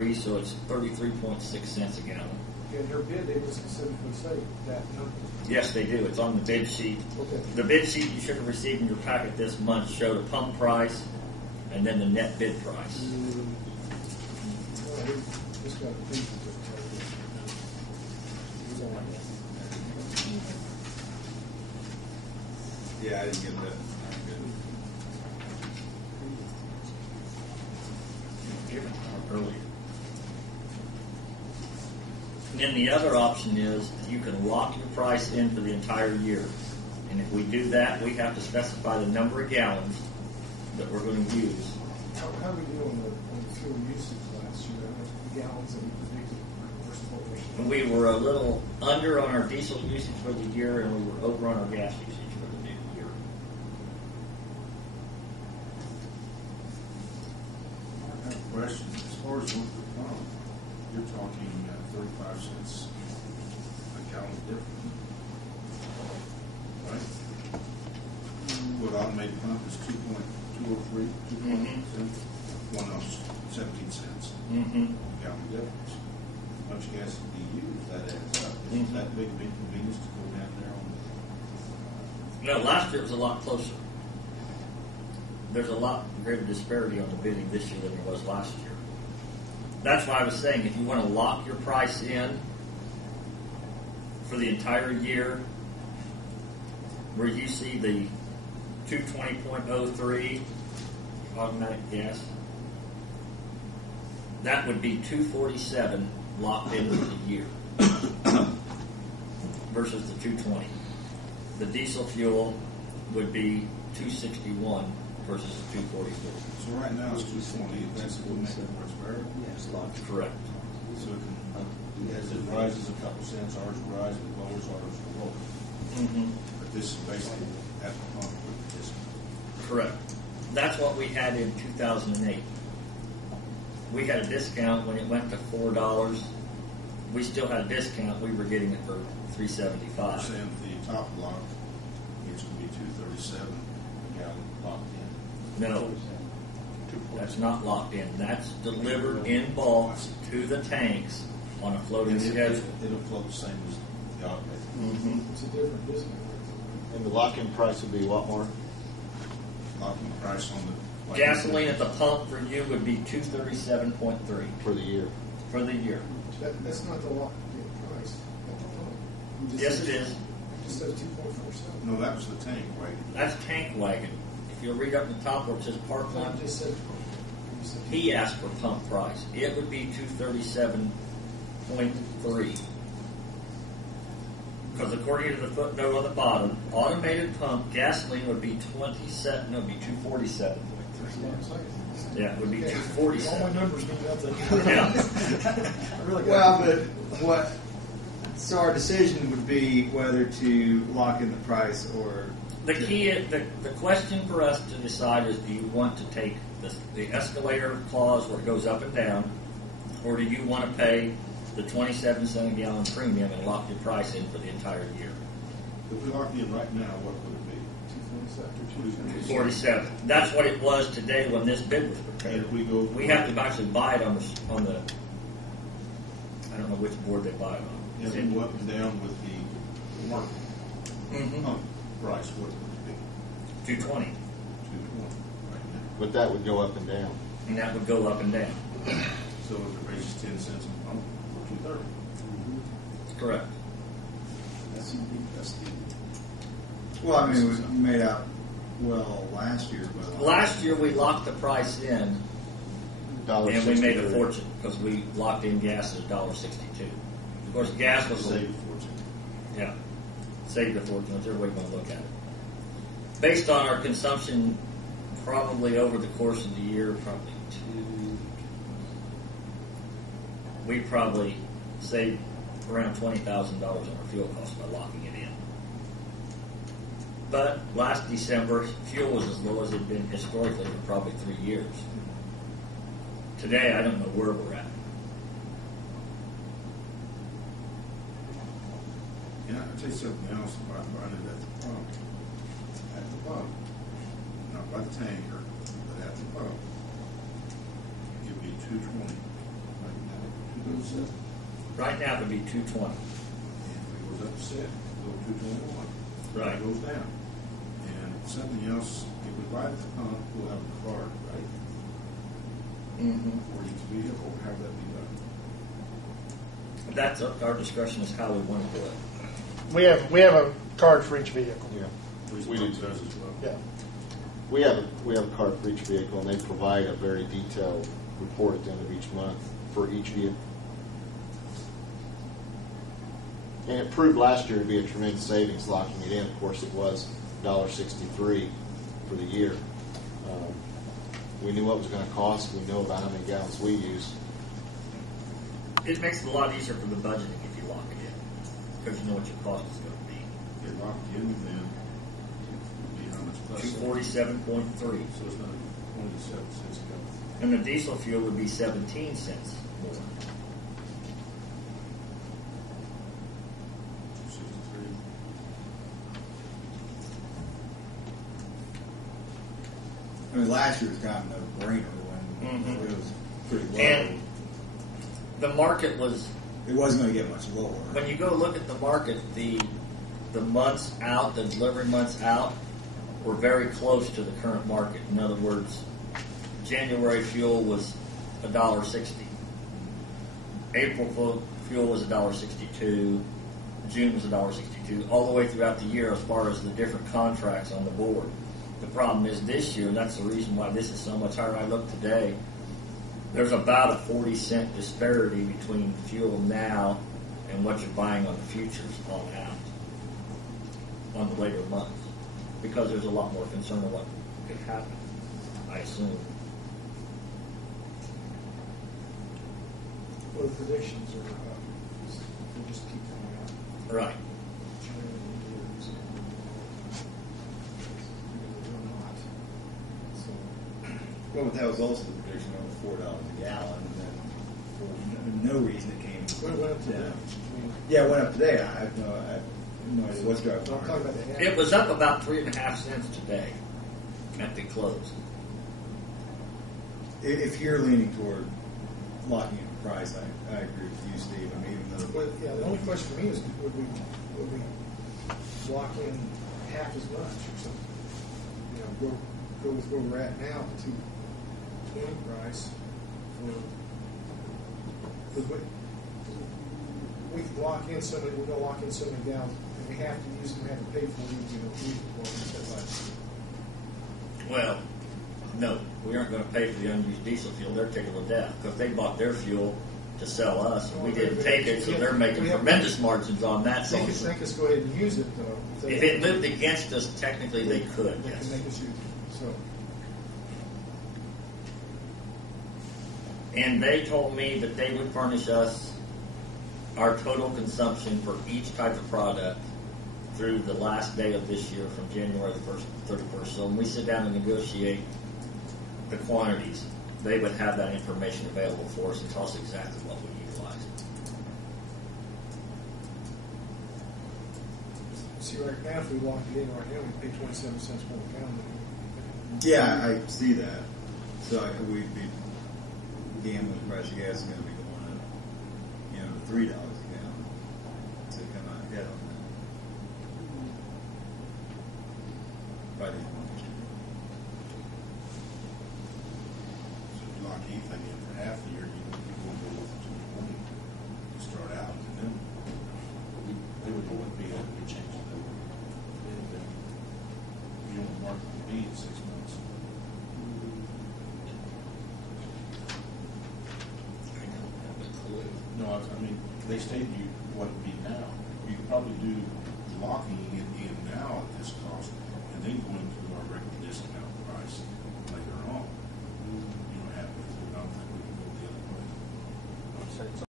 so it's 33.6 cents a gallon. In your bid, they would specifically say that number. Yes, they do. It's on the bid sheet. Okay. The bid sheet you should have received in your packet this month showed a pump price and then the net bid price. Well, he just got a piece of it. He's on that. Yeah, I didn't get that. Earlier. And then the other option is you can lock your price in for the entire year. And if we do that, we have to specify the number of gallons that we're going to use. How did we do on the fuel usage last year? The gallons that we predicted versus what We were a little under on our diesel usage for the year, and we were over on our gas usage for the new year. I have a question. As far as with the pump, you're talking 35 cents a gallon difference, right? With automated pump is 2.203, 2.8 cents. One of 17 cents a gallon difference. How much gas do you use? That adds up. Isn't that big of inconvenience to go down there on No, last year it was a lot closer. There's a lot greater disparity on the bidding this year than there was last year. That's why I was saying if you want to lock your price in for the entire year, where you see the 220.03 automatic gas, that would be 247 locked in for the year versus the 220. The diesel fuel would be 261 versus the 244. So right now it's 220. That's what makes it worse, right? Yes, locked. Correct. So it can, as it rises a couple cents, ours will rise, it lowers, ours will lower. But this is basically at the pump with this. Correct. That's what we had in 2008. We had a discount when it went to $4. We still had a discount. We were getting it for $3.75. Saying the top block, it's going to be 237 a gallon locked in. No, that's not locked in. That's delivered in bulk to the tanks on a floating schedule. It'll flow the same as the automated. It's a different discount. And the lock-in price would be what more? Locking price on the Gasoline at the pump for you would be $237.3 For the year. for the year. That's not the locked-in price at the pump. Yes, it is. It just says 2.47. No, that was the tank wagon. That's tank wagon. If you'll read up the top where it says I Parkland, just said pump. You said he asked for pump price. It would be 237.3. Because according to the footnote on the bottom, automated pump gasoline would be 27. No, it'd be 247. That's what I'm saying. Yeah, it would be Okay. 247. All my numbers mean nothing. Yeah. I really got Well, but what? So our decision would be whether to lock in the price or. The key, the question for us to decide is: do you want to take the escalator clause where it goes up and down, or do you want to pay the 27-cent a gallon premium and lock your price in for the entire year? If we lock in right now, what would it be? 247. 47. That's what it was today when this bid was And prepared. if we go, We have to actually buy it on the. I don't know which board they buy it on. if we go up and down with the market pump price, what would it be? 220, 220 right now. But that would go up and down. and that would go up and down. So if it raises 10 cents a pump, we're 230. Correct. That's the. Well, I mean, we made out well last year, but Last year we locked the price in. And we made a fortune because we locked in gas at $1.62. Of course, gas was Save fortune. yeah, saved a fortune. Whichever way you want to look at it. Based on our consumption, probably over the course of the year, we probably saved around $20,000 on our fuel costs by locking it in. But last December, fuel was as low as it had been historically for probably 3 years. Today, I don't know where we're at. And I'll tell you something else about buying it at the pump. At the pump, not by the tanker, but at the pump, it'd be 220 a goes up? Right now, it would be 220. If it goes up set, go 221. Right. It goes down. And something else, if we buy the pump, we'll have a card, right? Mm-hmm. For each vehicle, how would that be done? That's up to our discretion as how we want to do it. We have a card for each vehicle. Yeah. Police We pump do. does as well. Yeah. We have a card for each vehicle, and they provide a very detailed report at the end of each month for each vehicle. And it proved last year to be a tremendous savings locking it in. Of course, it was $1.63 for the year. We knew what it was going to cost. We know about how many gallons we use. It makes it a lot easier for the budgeting if you lock it in, because you know what your cost is going to be. Get locked in, then it'll be how much plus? 247.3, So it's not 27 cents a gallon. and the diesel fuel would be 17 cents more. 63. I mean, last year was kind of a no-brainer when Mhm. it was pretty low. And the market was, It wasn't going to get much lower. when you go look at the market, the months out, the delivery months out, were very close to the current market. In other words, January fuel was $1.60. April fuel was $1.62. June was $1.62. All the way throughout the year, as far as the different contracts on the board. The problem is this year, and that's the reason why this is so much higher. I looked today. There's about a 40-cent disparity between fuel now and what you're buying on the futures on out on the later months, because there's a lot more concern of what could happen, I assume. Well, the predictions are, they just keep coming out. Right. China and India and so on. They're not. So, Well, but that was also the prediction of $4 a gallon, and then for no reason it came. what went up to down. them? I mean, Yeah, it went up today. I have no idea what's driving. I'm talking about the half. It was up about 3.5 cents today at the close. If you're leaning toward locking in the price, I agree with you, Steve. I mean, even though Well, yeah, the only question for me is, would we lock in half as much or something? You know, go with where we're at now, the 220 price for, because we can lock in so many, we're gonna lock in so many gallons, and we have to use them, we have to pay for them, you know, what we said last year. Well, no, we aren't going to pay for the unused diesel fuel. They're tickled to death because they bought their fuel to sell us, and we didn't take it, so they're making tremendous margins on that. So They can make us go ahead and use it, though. if it moved against us, technically they could, They yes. can make us use it, so. And they told me that they would furnish us our total consumption for each type of product through the last day of this year, from January the 1st to 31st. So when we sit down and negotiate the quantities, they would have that information available for us and tell us exactly what we utilize. See, right now, if we lock it in right now, we pay 27 cents more a gallon. yeah, I see that. So we'd be gambling the price of gas is going to be going up, you know, to $3 a gallon to come out ahead on that. By the end of next year. So if you lock anything in for half the year, you will go with 220 to start out, and then they would know what be able to change it. You don't mark the be in 6 months. I don't have a clue. No, I mean, they stated you what it'd be now. You could probably do locking it in now at this cost,